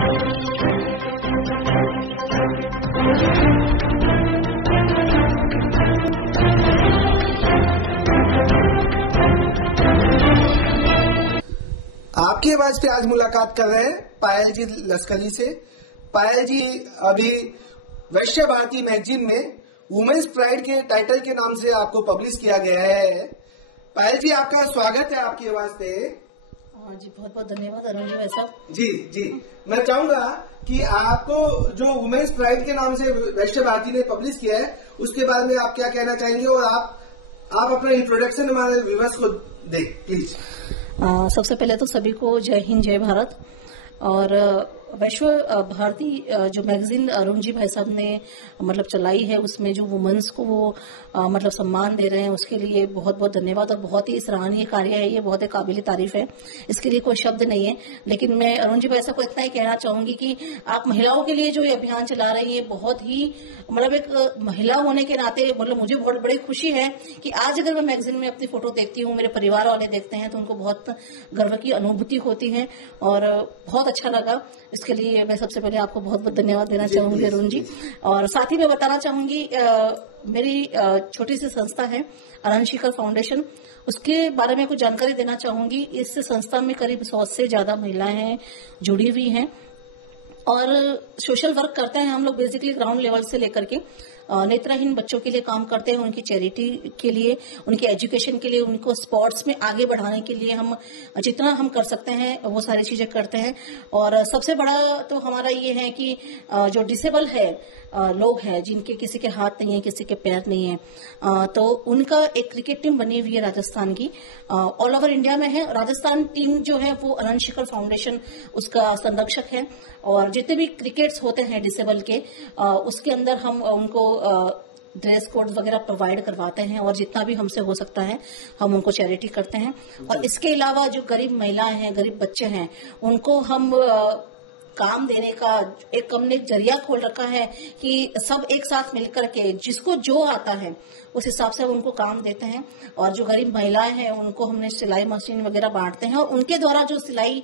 आपकी आवाज पे आज मुलाकात कर रहे हैं पायल जी लश्करी से। पायल जी, अभी वैश्य भारती मैगजीन में वुमेन्स प्राइड के टाइटल के नाम से आपको पब्लिश किया गया है। पायल जी, आपका स्वागत है आपकी आवाज पे। जी बहुत बहुत धन्यवाद अरुण जी भाई साहब। जी मैं चाहूंगा कि आपको जो वुमेन्स प्राइड के नाम से वैश्य भारती ने पब्लिश किया है उसके बारे में आप क्या कहना चाहेंगे, और आप अपना इंट्रोडक्शन हमारे व्यूअर्स को दें प्लीज। सबसे पहले तो सभी को जय हिंद जय भारत। और वैश्व भारती जो मैगजीन अरुण जी भाई साहब ने मतलब चलाई है, उसमें जो वुमेन्स को वो मतलब सम्मान दे रहे हैं, उसके लिए बहुत बहुत धन्यवाद। और बहुत ही सराहनीय कार्य है ये, बहुत ही काबिल तारीफ है, इसके लिए कोई शब्द नहीं है। लेकिन मैं अरुण जी भाई साहब को इतना ही कहना चाहूंगी कि आप महिलाओं के लिए जो ये अभियान चला रही है, बहुत ही मतलब एक महिला होने के नाते मतलब मुझे बहुत बड़ी खुशी है कि आज अगर मैं मैगजीन में अपनी फोटो देखती हूँ, मेरे परिवार वाले देखते हैं, तो उनको बहुत गर्व की अनुभूति होती है और बहुत अच्छा लगा। इसके लिए मैं सबसे पहले आपको बहुत बहुत धन्यवाद देना चाहूंगी अरुण जी। और साथ ही मैं बताना चाहूंगी मेरी छोटी सी संस्था है अनंत शिखर फाउंडेशन, उसके बारे में कुछ जानकारी देना चाहूंगी। इस संस्था में करीब 100 से ज्यादा महिलाएं जुड़ी हुई हैं और सोशल वर्क करते हैं हम लोग बेसिकली ग्राउंड लेवल से लेकर के नेत्रहीन बच्चों के लिए काम करते हैं, उनकी चैरिटी के लिए, उनके एजुकेशन के लिए, उनको स्पोर्ट्स में आगे बढ़ाने के लिए हम जितना हम कर सकते हैं वो सारी चीजें करते हैं। और सबसे बड़ा तो हमारा ये है कि जो डिसेबल है लोग हैं, जिनके किसी के हाथ नहीं है, किसी के पैर नहीं है, तो उनका एक क्रिकेट टीम बनी हुई है राजस्थान की, ऑल ओवर इंडिया में है। राजस्थान टीम जो है वो अनंत शिखर फाउंडेशन उसका संरक्षक है। और जितने भी क्रिकेट्स होते हैं डिसेबल के, उसके अंदर हम उनको ड्रेस कोड वगैरह प्रोवाइड करवाते हैं और जितना भी हमसे हो सकता है हम उनको चैरिटी करते हैं। और इसके अलावा जो गरीब महिलाएं हैं, गरीब बच्चे हैं, उनको हम काम देने का एक हमने जरिया खोल रखा है कि सब एक साथ मिलकर के जिसको जो आता है उस हिसाब से हम उनको काम देते हैं। और जो गरीब महिलाएं हैं उनको हमने सिलाई मशीन वगैरह बांटते हैं और उनके द्वारा जो सिलाई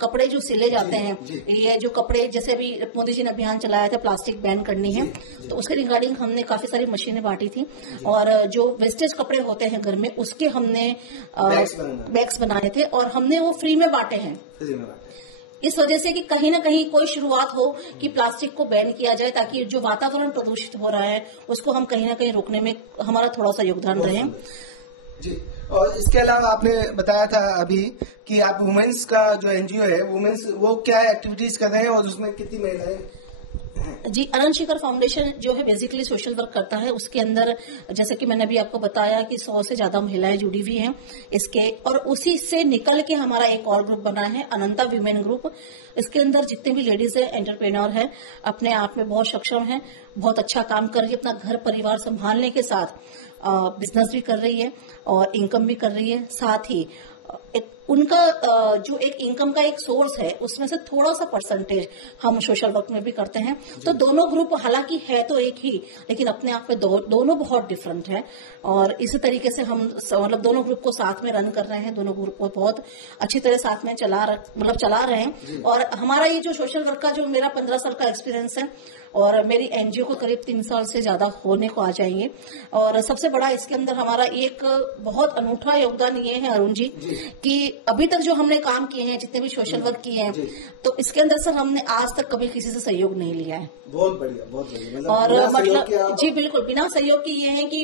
कपड़े जो सिले जाते हैं, ये जो कपड़े जैसे अभी मोदी जी ने अभियान चलाया था प्लास्टिक बैन करनी है, तो उसके रिगार्डिंग हमने काफी सारी मशीनें बांटी थी। और जो वेस्टेज कपड़े होते हैं घर में उसके हमने बैग्स बनाए थे और हमने वो फ्री में बांटे हैं, इस वजह से कि कहीं ना कहीं कोई शुरुआत हो कि प्लास्टिक को बैन किया जाए, ताकि जो वातावरण प्रदूषित हो रहा है उसको हम कहीं ना कहीं रोकने में हमारा थोड़ा सा योगदान रहे जी। और इसके अलावा आपने बताया था अभी कि आप वुमेन्स का जो एनजीओ है, वुमेन्स वो क्या एक्टिविटीज कर रहे हैं और उसमें कितनी महिलाएं? जी, अनंत शिखर फाउंडेशन जो है बेसिकली सोशल वर्क करता है। उसके अंदर जैसे कि मैंने अभी आपको बताया कि 100 से ज्यादा महिलाएं जुड़ी हुई हैं इसके, और उसी से निकल के हमारा एक और ग्रुप बना है अनंता वीमेन ग्रुप। इसके अंदर जितने भी लेडीज है, एंटरप्रेन्योर है, अपने आप में बहुत सक्षम है, बहुत अच्छा काम कर रही है, अपना घर परिवार संभालने के साथ बिजनेस भी कर रही है और इनकम भी कर रही है। साथ ही एक उनका जो एक इनकम का एक सोर्स है उसमें से थोड़ा सा परसेंटेज हम सोशल वर्क में भी करते हैं। तो दोनों ग्रुप हालांकि है तो एक ही, लेकिन अपने आप में दोनों बहुत डिफरेंट है। और इसी तरीके से हम मतलब दोनों ग्रुप को साथ में रन कर रहे हैं, दोनों ग्रुप को बहुत अच्छी तरह साथ में चला रहे हैं। और हमारा ये जो सोशल वर्क का जो मेरा 15 साल का एक्सपीरियंस है और मेरी एनजीओ को करीब 3 साल से ज्यादा होने को आ जाएंगे। और सबसे बड़ा इसके अंदर हमारा एक बहुत अनूठा योगदान ये है अरुण जी कि अभी तक जो हमने काम किए हैं, जितने भी सोशल वर्क किए हैं, तो इसके अंदर सर हमने आज तक कभी किसी से सहयोग नहीं लिया है। बहुत बढ़िया, बहुत बढ़िया। और मतलब जी बिल्कुल बिना सहयोग के ये है कि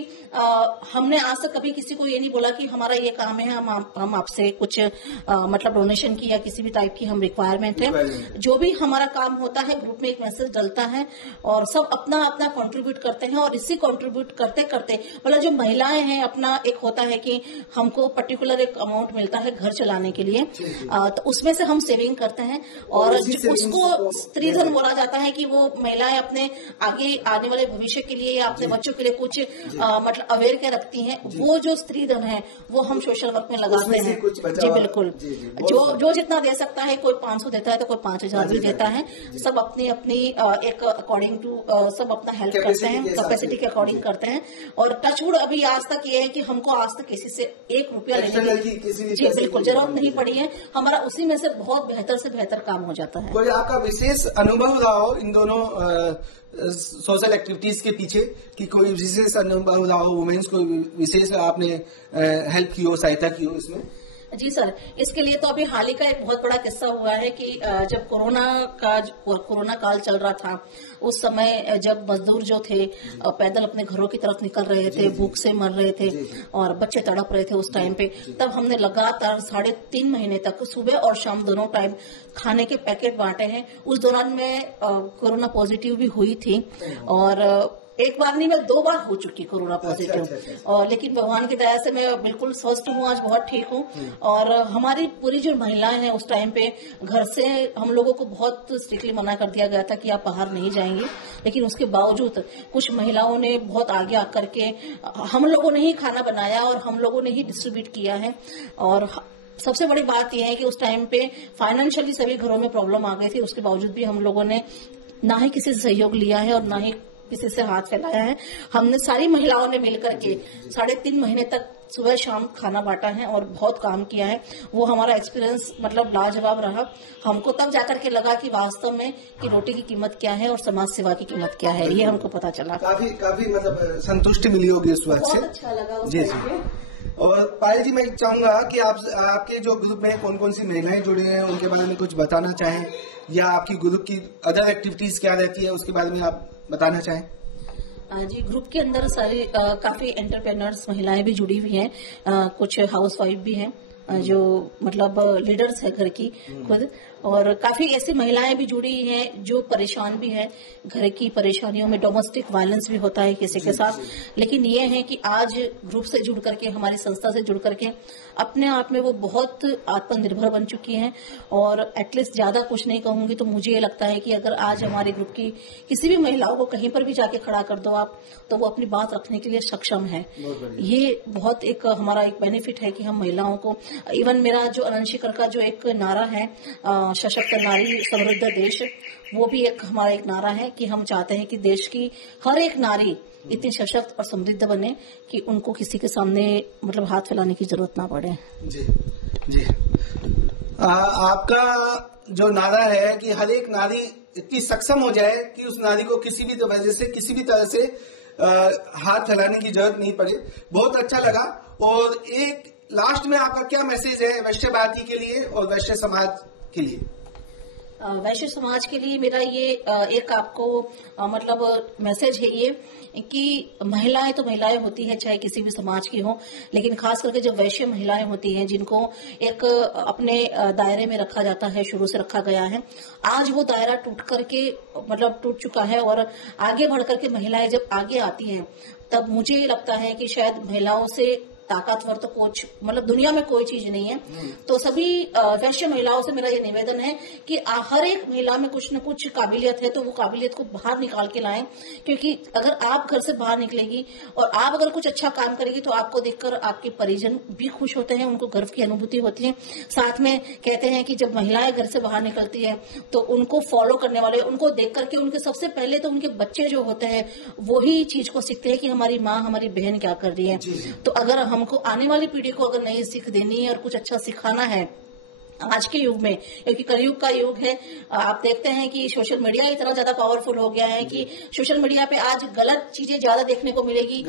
हमने आज तक कभी किसी को ये नहीं बोला कि हमारा ये काम है, हम आपसे कुछ मतलब डोनेशन की या किसी भी टाइप की हम रिक्वायरमेंट है। जो भी हमारा काम होता है ग्रुप में एक मैसेज डलता है और सब अपना अपना कंट्रीब्यूट करते हैं। और इसी कंट्रीब्यूट करते करते मतलब जो महिलाएं हैं, अपना एक होता है कि हमको पर्टिकुलर एक अमाउंट मिलता है घर चलाने के लिए, तो उसमें से हम सेविंग करते हैं। और उसको स्त्री धन बोला जाता है कि वो महिलाएं अपने आगे आने वाले भविष्य के लिए या अपने बच्चों के लिए कुछ मतलब अवेयर के रखती हैं। वो जो स्त्री धन है वो हम सोशल वर्क में लगाते हैं। जी बिल्कुल, जो जितना दे सकता है, कोई 500 देता है तो कोई 5000 भी देता है। सब अपनी अपनी एक अकॉर्डिंग टू सब अपना हेल्प करते हैं, कैपेसिटी के अकॉर्डिंग करते हैं। और टचवुड अभी आज तक ये है कि हमको आज तक किसी से 1 रुपया लेने की, जी बिल्कुल जरूरत नहीं पड़ी है, हमारा उसी में से बहुत बेहतर से बेहतर काम हो जाता है। कोई आपका विशेष अनुभव रहा हो इन दोनों सोशल एक्टिविटीज के पीछे, कि कोई विशेष अनुभव रहा हो, वुमेन्स को विशेष आपने हेल्प की हो, सहायता की हो इसमें? जी सर, इसके लिए तो अभी हाल ही का एक बहुत बड़ा किस्सा हुआ है कि जब कोरोना काल चल रहा था, उस समय जब मजदूर जो थे पैदल अपने घरों की तरफ निकल रहे थे, भूख से मर रहे थे और बच्चे तड़प रहे थे उस टाइम पे, तब हमने लगातार 3.5 महीने तक सुबह और शाम दोनों टाइम खाने के पैकेट बांटे हैं। उस दौरान मैं कोरोना पॉजिटिव भी हुई थी और एक बार नहीं, मैं 2 बार हो चुकी कोरोना पॉजिटिव। अच्छा। और लेकिन भगवान की दया से मैं बिल्कुल स्वस्थ हूँ, आज बहुत ठीक हूँ। और हमारी पूरी जो महिलाएं हैं उस टाइम पे घर से हम लोगों को बहुत स्ट्रिक्टली मना कर दिया गया था कि आप बाहर नहीं जाएंगे, लेकिन उसके बावजूद कुछ महिलाओं ने बहुत आगे आकर के हम लोगों ने ही खाना बनाया और हम लोगों ने ही डिस्ट्रीब्यूट किया है। और सबसे बड़ी बात यह है कि उस टाइम पे फाइनेंशियली सभी घरों में प्रॉब्लम आ गई थी, उसके बावजूद भी हम लोगों ने ना ही किसी से सहयोग लिया है और ना ही किसी से हाथ फैलाया है। हमने सारी महिलाओं ने मिलकर के 3.5 महीने तक सुबह शाम खाना बांटा है और बहुत काम किया है। वो हमारा एक्सपीरियंस मतलब लाजवाब रहा। हमको तब जाकर के लगा कि वास्तव में कि रोटी की कीमत क्या है और समाज सेवा की कीमत क्या है, ये हमको पता चला। काफी मतलब संतुष्टि मिली होगी इस बात से। बहुत अच्छा लगा जी जी। और पायल जी, मैं चाहूंगा कि आपके जो ग्रुप में कौन कौन सी महिलाएं जुड़ी हैं उनके बारे में कुछ बताना चाहें, या आपकी ग्रुप की अदर एक्टिविटीज क्या रहती है उसके बारे में आप बताना चाहें। जी, ग्रुप के अंदर सारी काफी एंटरप्रेन्योर्स महिलाएं भी जुड़ी हुई हैं, कुछ हाउसवाइफ भी हैं जो मतलब लीडर्स है घर की खुद, और काफी ऐसी महिलाएं भी जुड़ी हैं जो परेशान भी है घर की परेशानियों में। डोमेस्टिक वायलेंस भी होता है किसी के साथ, लेकिन ये है कि आज ग्रुप से जुड़ करके, हमारी संस्था से जुड़ करके अपने आप में वो बहुत आत्मनिर्भर बन चुकी हैं। और एटलीस्ट ज्यादा कुछ नहीं कहूंगी तो मुझे ये लगता है कि अगर आज हमारे ग्रुप की किसी भी महिलाओं को कहीं पर भी जाके खड़ा कर दो आप, तो वो अपनी बात रखने के लिए सक्षम है। ये बहुत एक हमारा एक बेनिफिट है कि हम महिलाओं को, इवन मेरा जो अनंत शिखर का जो एक नारा है सशक्त नारी समृद्ध देश, वो भी एक हमारा एक नारा है कि हम चाहते हैं कि देश की हर एक नारी इतनी सशक्त और समृद्ध बने कि उनको किसी के सामने मतलब हाथ फैलाने की जरूरत ना पड़े। जी जी। आपका जो नारा है कि हर एक नारी इतनी सक्षम हो जाए कि उस नारी को किसी भी वजह से, किसी भी तरह से हाथ फैलाने की जरूरत नहीं पड़े, बहुत अच्छा लगा। और एक लास्ट में आपका क्या मैसेज है वैश्य भारती के लिए और वैश्य समाज के लिए? वैश्य समाज के लिए मेरा ये एक आपको मतलब मैसेज है ये कि महिलाएं तो महिलाएं होती है, चाहे किसी भी समाज की हो, लेकिन खास करके जो वैश्य महिलाएं होती हैं जिनको एक अपने दायरे में रखा जाता है, शुरू से रखा गया है, आज वो दायरा टूट करके मतलब टूट चुका है। और आगे बढ़ करके महिलाएं जब आगे आती हैं तब मुझे लगता है कि शायद महिलाओं से ताकतवर तो कुछ मतलब दुनिया में कोई चीज नहीं है। तो सभी वैश्य महिलाओं से मेरा ये निवेदन है कि हर एक महिला में कुछ न कुछ काबिलियत है, तो वो काबिलियत को बाहर निकाल के लाएं। क्योंकि अगर आप घर से बाहर निकलेगी और आप अगर कुछ अच्छा काम करेगी तो आपको देखकर आपके परिजन भी खुश होते हैं, उनको गर्व की अनुभूति होती है। साथ में कहते हैं कि जब महिलाएं घर से बाहर निकलती है तो उनको फॉलो करने वाले, उनको देख करके उनके सबसे पहले तो उनके बच्चे जो होते हैं वही चीज को सीखते हैं कि हमारी माँ, हमारी बहन क्या कर रही है। तो अगर हमको आने वाली पीढ़ी को अगर नई सीख देनी है और कुछ अच्छा सिखाना है आज के युग में, क्योंकि कलयुग का युग है, आप देखते हैं कि सोशल मीडिया इतना ज्यादा पावरफुल हो गया है कि सोशल मीडिया पे आज गलत चीजें ज्यादा देखने को मिलेगी।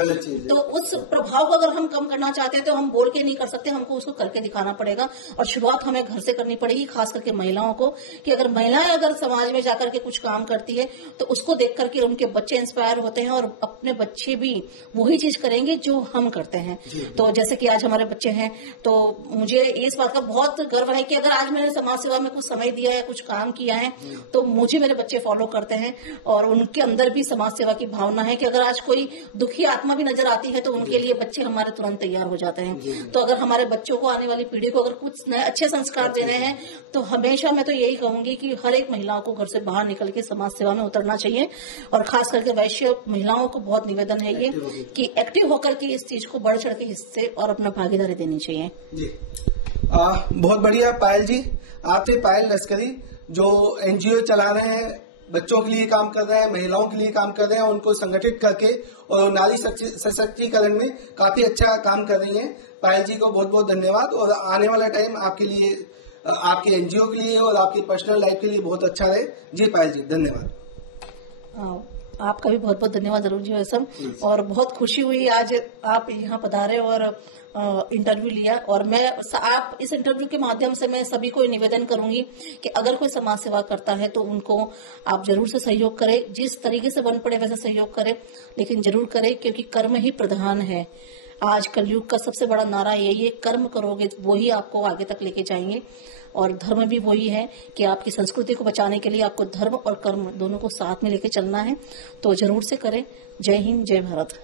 तो उस प्रभाव को अगर हम कम करना चाहते हैं तो हम बोल के नहीं कर सकते, हमको उसको करके दिखाना पड़ेगा। और शुरुआत हमें घर से करनी पड़ेगी, खास करके महिलाओं को, कि अगर महिलाएं अगर समाज में जाकर के कुछ काम करती है तो उसको देख करके उनके बच्चे इंस्पायर होते हैं और अपने बच्चे भी वही चीज करेंगे जो हम करते हैं। तो जैसे कि आज हमारे बच्चे हैं, तो मुझे इस बात का बहुत गर्व है कि अगर आज मैंने समाज सेवा में कुछ समय दिया है, कुछ काम किया है, तो मुझे मेरे बच्चे फॉलो करते हैं और उनके अंदर भी समाज सेवा की भावना है कि अगर आज कोई दुखी आत्मा भी नजर आती है तो उनके लिए बच्चे हमारे तुरंत तैयार हो जाते हैं। तो अगर हमारे बच्चों को, आने वाली पीढ़ी को अगर कुछ नए अच्छे संस्कार देने हैं तो हमेशा मैं तो यही कहूंगी कि हर एक महिलाओं को घर से बाहर निकल के समाज सेवा में उतरना चाहिए। और खास करके वैश्य महिलाओं को बहुत निवेदन है ये कि एक्टिव होकर के इस चीज को बढ़ चढ़ के हिस्से और अपना भागीदारी देनी चाहिए। बहुत बढ़िया पायल जी, आप थे पायल लश्करी जो एनजीओ चला रहे हैं, बच्चों के लिए काम कर रहे हैं, महिलाओं के लिए काम कर रहे हैं, उनको संगठित करके और नारी सशक्तिकरण में काफी अच्छा काम कर रही हैं। पायल जी को बहुत बहुत धन्यवाद, और आने वाला टाइम आपके लिए, आपके एनजीओ के लिए और आपकी पर्सनल लाइफ के लिए बहुत अच्छा रहे। जी पायल जी, धन्यवाद। आपका भी बहुत बहुत धन्यवाद अरुण जी वैसम, और बहुत खुशी हुई आज आप यहाँ पधारे और इंटरव्यू लिया। और मैं आप इस इंटरव्यू के माध्यम से मैं सभी को निवेदन करूंगी कि अगर कोई समाज सेवा करता है तो उनको आप जरूर से सहयोग करें, जिस तरीके से बन पड़े वैसे सहयोग करें, लेकिन जरूर करें, क्योंकि कर्म ही प्रधान है। आज कलयुग का सबसे बड़ा नारा यही है, कर्म करोगे वो ही आपको आगे तक लेके जाएंगे। और धर्म भी वही है कि आपकी संस्कृति को बचाने के लिए आपको धर्म और कर्म दोनों को साथ में लेके चलना है, तो जरूर से करें। जय हिंद, जय भारत।